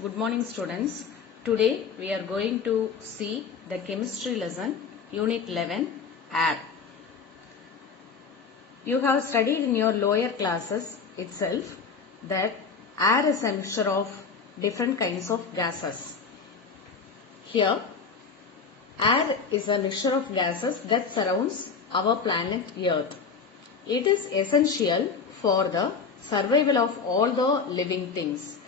Good morning students. Today we are going to see the chemistry lesson unit 11 air. You have studied in your lower classes itself that air is a mixture of different kinds of gases. Here air is a mixture of gases that surrounds our planet Earth. It is essential for the survival of all the living things.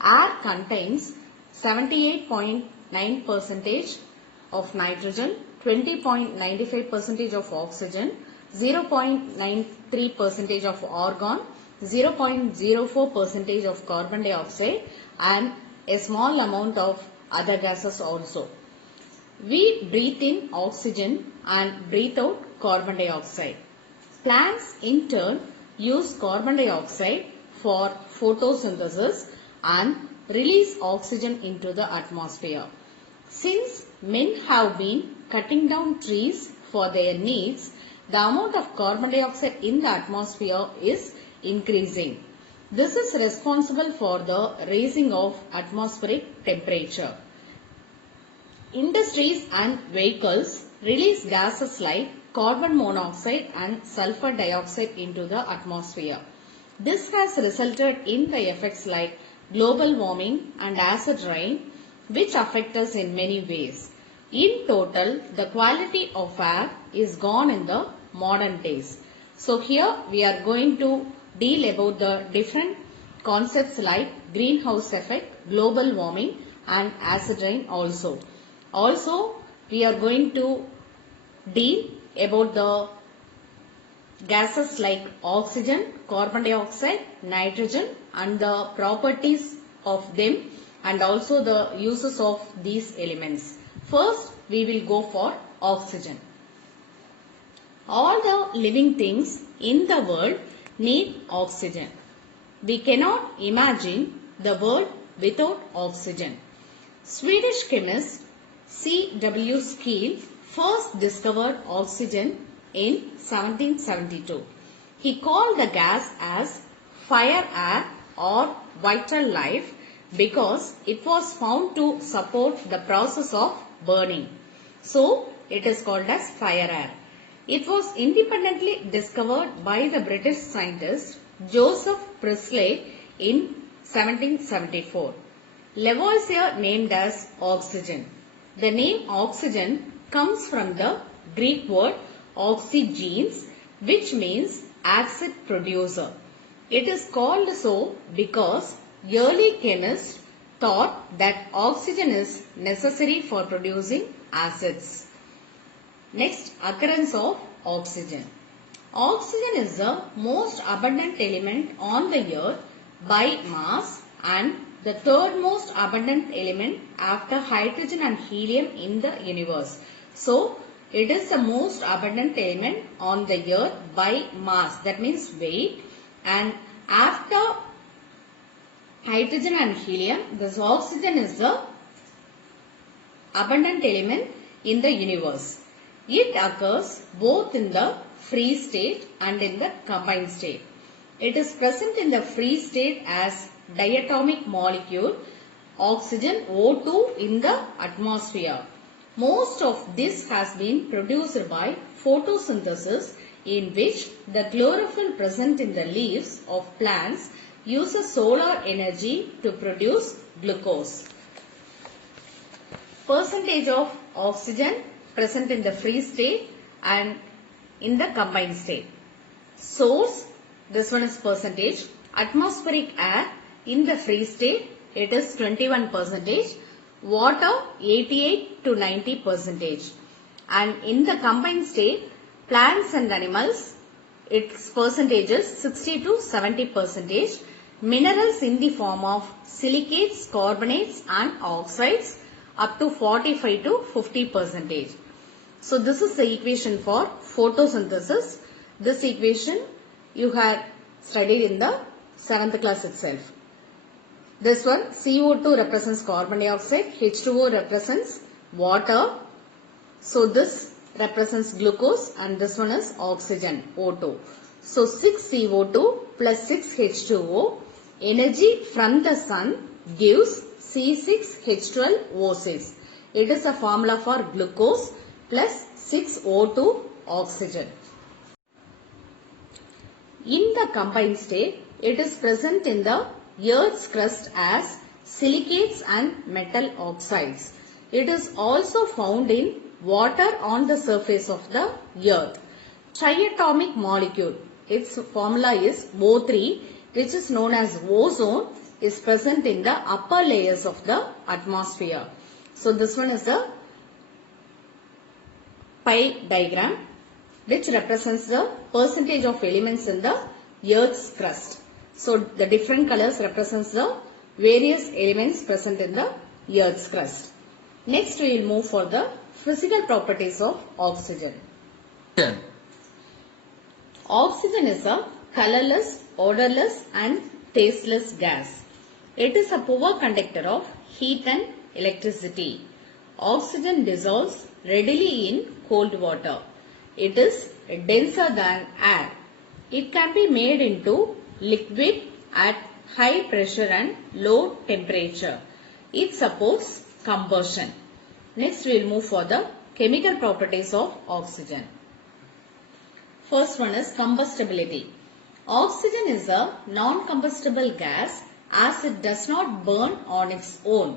Air contains 78.9% of nitrogen, 20.95% of oxygen, 0.93% of argon, 0.04% of carbon dioxide and a small amount of other gases also. We breathe in oxygen and breathe out carbon dioxide. Plants in turn use carbon dioxide for photosynthesis and release oxygen into the atmosphere. Since men have been cutting down trees for their needs, the amount of carbon dioxide in the atmosphere is increasing. This is responsible for the raising of atmospheric temperature. Industries and vehicles release gases like carbon monoxide and sulfur dioxide into the atmosphere. This has resulted in the effects like global warming and acid rain, which affect us in many ways. In total, the quality of air is gone in the modern days. So here we are going to deal about the different concepts like greenhouse effect, global warming and acid rain also. Also, we are going to deal about the gases like oxygen, carbon dioxide, nitrogen and the properties of them and also the uses of these elements. First, we will go for oxygen. All the living things in the world need oxygen. We cannot imagine the world without oxygen. Swedish chemist C.W. Skeel first discovered oxygen in 1772. He called the gas as fire air or vital life because it was found to support the process of burning. So, it is called as fire air. It was independently discovered by the British scientist Joseph Priestley in 1774. Lavoisier named as oxygen. The name oxygen comes from the Greek word oxygenes, which means acid producer. It is called so because early chemists thought that oxygen is necessary for producing acids. Next, occurrence of oxygen. Oxygen is the most abundant element on the earth by mass and the third most abundant element after hydrogen and helium in the universe. So, it is the most abundant element on the earth by mass, that means weight, and after hydrogen and helium, this oxygen is the abundant element in the universe. It occurs both in the free state and in the combined state. It is present in the free state as diatomic molecule oxygen O2 in the atmosphere. Most of this has been produced by photosynthesis, in which the chlorophyll present in the leaves of plants uses solar energy to produce glucose. Percentage of oxygen present in the free state and in the combined state. Source, this one is percentage. Atmospheric air in the free state, it is 21%. Water 88 to 90%. And in the combined state, plants and animals, its percentage is 60 to 70%. Minerals in the form of silicates, carbonates and oxides up to 45 to 50%. So this is the equation for photosynthesis. This equation you had studied in the 7th class itself. This one, CO2 represents carbon dioxide, H2O represents water. So this represents glucose and this one is oxygen, O2. So 6 CO2 plus 6 H2O, energy from the sun gives C6H12O6. It is a formula for glucose plus 6O2 oxygen. In the combined state, it is present in the Earth's crust as silicates and metal oxides. It is also found in water on the surface of the Earth. Triatomic molecule, its formula is O3, which is known as ozone, is present in the upper layers of the atmosphere. So this one is the pie diagram, which represents the percentage of elements in the Earth's crust. So the different colors represents the various elements present in the Earth's crust. Next we will move for the physical properties of oxygen. Oxygen is a colorless, odorless and tasteless gas. It is a poor conductor of heat and electricity. Oxygen dissolves readily in cold water. It is denser than air. It can be made into liquid at high pressure and low temperature. It supports combustion. Next we will move for the chemical properties of oxygen. First one is combustibility. Oxygen is a non-combustible gas as it does not burn on its own,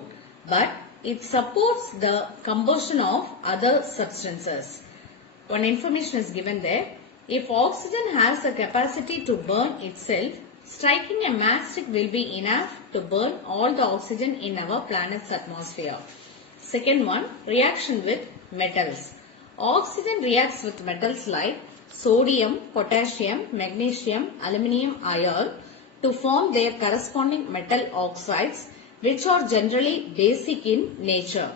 but it supports the combustion of other substances. One information is given there. If oxygen has the capacity to burn itself, striking a matchstick will be enough to burn all the oxygen in our planet's atmosphere. Second one, reaction with metals. Oxygen reacts with metals like sodium, potassium, magnesium, aluminium iron to form their corresponding metal oxides, which are generally basic in nature.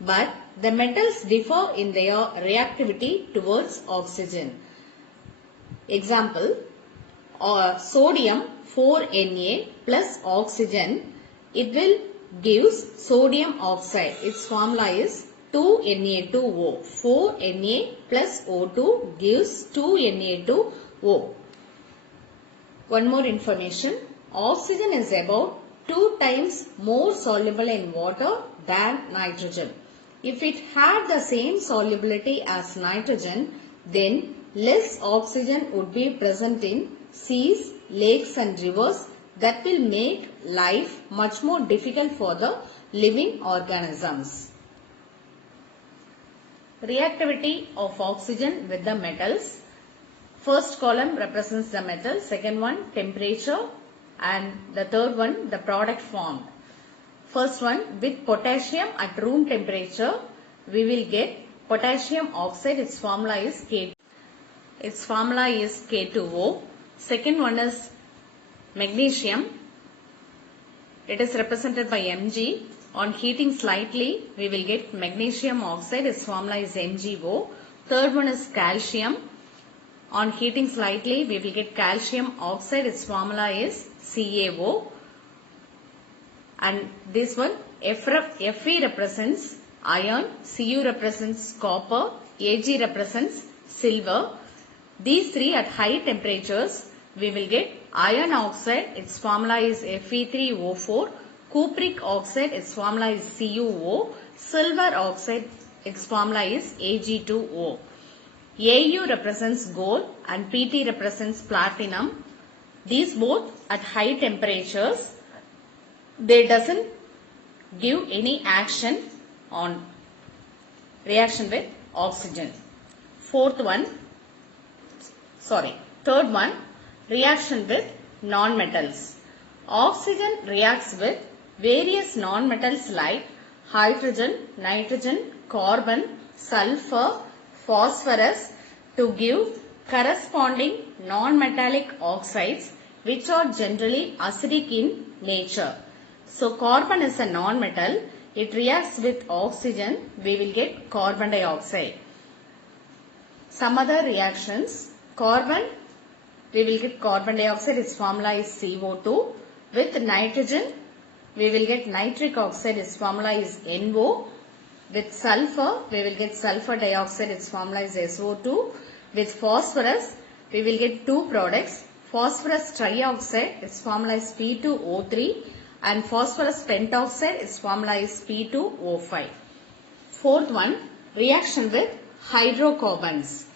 But the metals differ in their reactivity towards oxygen. Example, sodium 4Na plus oxygen, it will give sodium oxide. Its formula is 2Na2O. 4Na plus O2 gives 2Na2O. One more information. Oxygen is about 2 times more soluble in water than nitrogen. If it had the same solubility as nitrogen, then less oxygen would be present in seas, lakes and rivers. That will make life much more difficult for the living organisms. Reactivity of oxygen with the metals. First column represents the metal, second one temperature and the third one the product formed. First one, with potassium at room temperature we will get potassium oxide. Its formula is K2O. Second one is magnesium. It is represented by Mg. On heating slightly we will get magnesium oxide. Its formula is MgO. Third one is calcium. On heating slightly we will get calcium oxide. Its formula is CaO. And this one, Fe represents iron, Cu represents copper, Ag represents silver. These three at high temperatures we will get iron oxide. Its formula is Fe3O4. Cupric oxide, its formula is CuO. Silver oxide, its formula is Ag2O. Au represents gold and Pt represents platinum. These both at high temperatures, they doesn't give any action on reaction with oxygen. Third one, reaction with non-metals. Oxygen reacts with various non-metals like hydrogen, nitrogen, carbon, sulfur, phosphorus to give corresponding non-metallic oxides which are generally acidic in nature. So carbon is a non-metal. It reacts with oxygen. We will get carbon dioxide. Some other reactions. Carbon, we will get carbon dioxide. Its formula is CO2. With nitrogen, we will get nitric oxide. Its formula is NO. With sulfur, we will get sulfur dioxide. Its formula is SO2. With phosphorus, we will get two products. Phosphorus trioxide, its formula is P2O3. and phosphorus pentoxide, its formula is P2O5. Fourth one, reaction with hydrocarbons.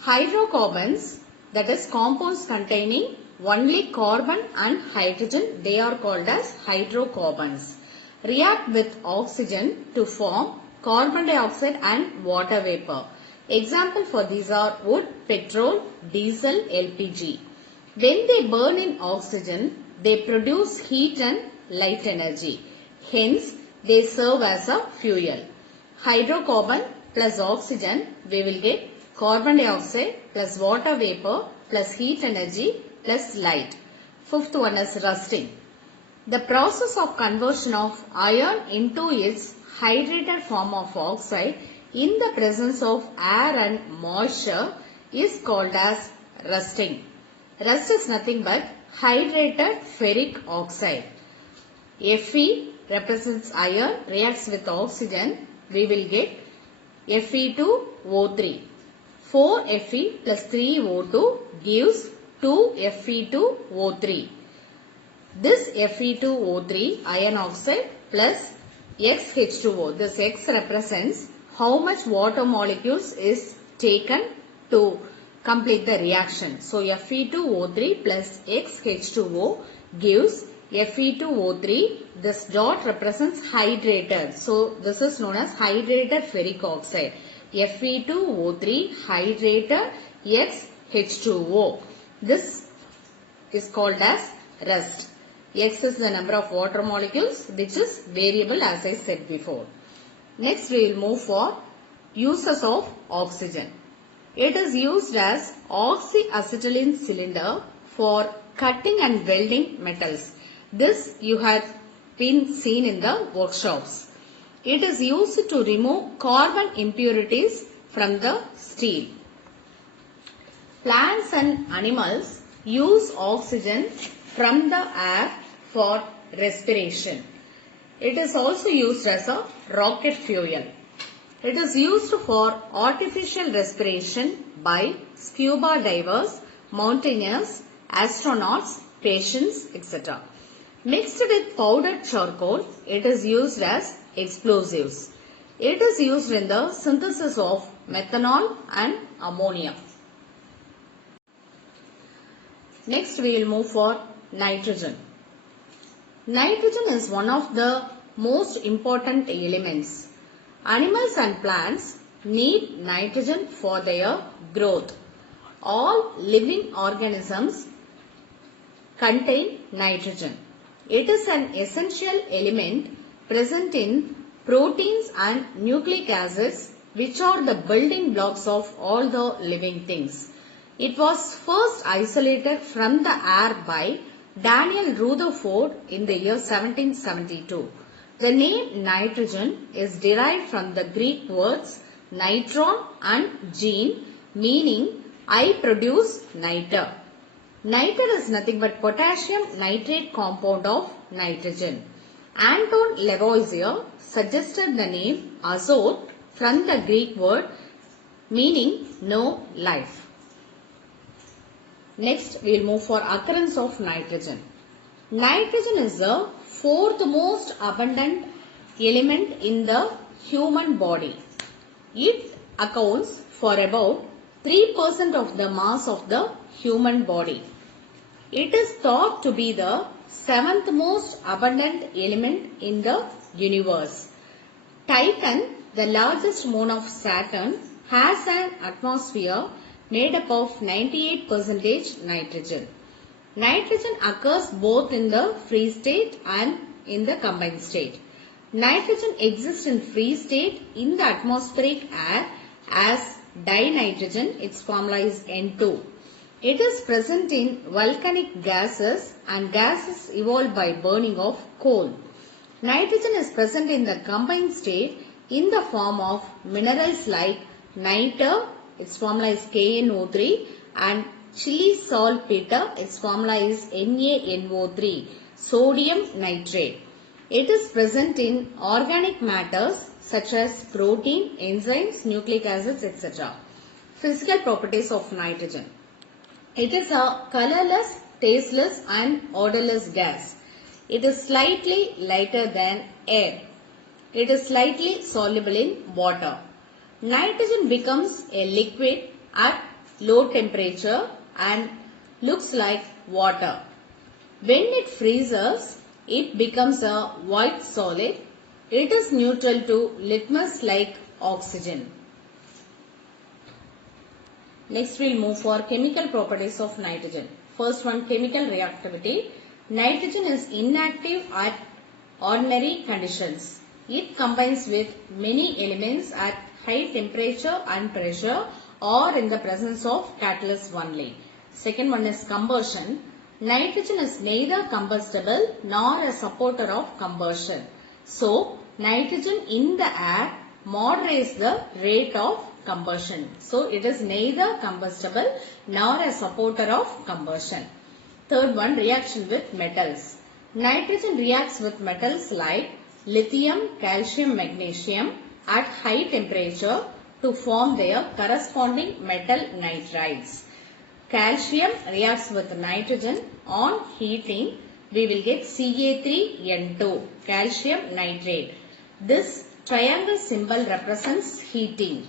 Hydrocarbons, that is compounds containing only carbon and hydrogen, they are called as hydrocarbons. React with oxygen to form carbon dioxide and water vapor. Example for these are wood, petrol, diesel, LPG. When they burn in oxygen, they produce heat and light energy. Hence, they serve as a fuel. Hydrocarbon plus oxygen, we will get carbon dioxide plus water vapor plus heat energy plus light. Fifth one is rusting. The process of conversion of iron into its hydrated form of oxide in the presence of air and moisture is called as rusting. Rust is nothing but hydrated ferric oxide. Fe represents iron, reacts with oxygen, we will get Fe2O3. 4 Fe plus 3 O2 gives 2 Fe2O3. This Fe2O3 iron oxide plus XH2O. This X represents how much water molecules is taken to complete the reaction. So Fe2O3 plus XH2O gives Fe2O3. This dot represents hydrated. So this is known as hydrated ferric oxide. Fe2O3 hydrated XH2O. This is called as rust. X is the number of water molecules which is variable as I said before. Next we will move for uses of oxygen. It is used as oxyacetylene cylinder for cutting and welding metals. This you have been seen in the workshops. It is used to remove carbon impurities from the steel. Plants and animals use oxygen from the air for respiration. It is also used as a rocket fuel. It is used for artificial respiration by scuba divers, mountaineers, astronauts, patients, etc. Mixed with powdered charcoal, it is used as explosives. It is used in the synthesis of methanol and ammonia. Next we will move for nitrogen. Nitrogen is one of the most important elements. Animals and plants need nitrogen for their growth. All living organisms contain nitrogen. It is an essential element present in proteins and nucleic acids, which are the building blocks of all the living things. It was first isolated from the air by Daniel Rutherford in the year 1772. The name nitrogen is derived from the Greek words nitron and gene, meaning I produce niter. Niter is nothing but potassium nitrate compound of nitrogen. Anton Lavoisier suggested the name azote from the Greek word meaning no life. Next, we will move for occurrence of nitrogen. Nitrogen is the fourth most abundant element in the human body. It accounts for about 3% of the mass of the human body. It is thought to be the seventh most abundant element in the universe. Titan, the largest moon of Saturn, has an atmosphere made up of 98% nitrogen. Nitrogen occurs both in the free state and in the combined state. Nitrogen exists in free state in the atmospheric air as dinitrogen. Its formula is N2. It is present in volcanic gases and gases evolved by burning of coal. Nitrogen is present in the combined state in the form of minerals like niter, its formula is KNO3, and chili saltpeter, its formula is NaNO3, sodium nitrate. It is present in organic matters such as protein, enzymes, nucleic acids, etc. Physical properties of nitrogen. It is a colorless, tasteless and odorless gas. It is slightly lighter than air. It is slightly soluble in water. Nitrogen becomes a liquid at low temperature and looks like water. When it freezes, it becomes a white solid. It is neutral to litmus like oxygen. Next we will move for chemical properties of nitrogen. First one, chemical reactivity. Nitrogen is inactive at ordinary conditions. It combines with many elements at high temperature and pressure or in the presence of catalyst only. Second one is combustion. Nitrogen is neither combustible nor a supporter of combustion. So, nitrogen in the air moderates the rate of combustion. So, it is neither combustible nor a supporter of combustion. Third one, reaction with metals. Nitrogen reacts with metals like lithium, calcium, magnesium at high temperature to form their corresponding metal nitrides. Calcium reacts with nitrogen. On heating, we will get Ca3N2, calcium nitrate. This triangle symbol represents heating.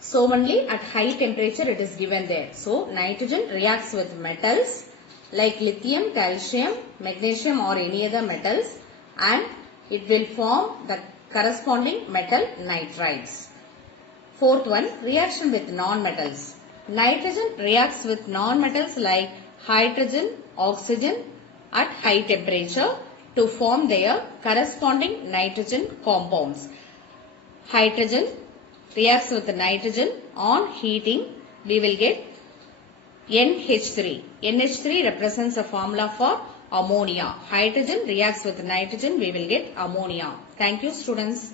So only at high temperature it is given there. So nitrogen reacts with metals like lithium, calcium, magnesium or any other metals, and it will form the corresponding metal nitrides. Fourth one, reaction with non-metals. Nitrogen reacts with non-metals like hydrogen, oxygen at high temperature to form their corresponding nitrogen compounds. Hydrogen reacts with nitrogen. On heating, we will get NH3. NH3 represents a formula for ammonia. Hydrogen reacts with nitrogen, we will get ammonia. Thank you, students.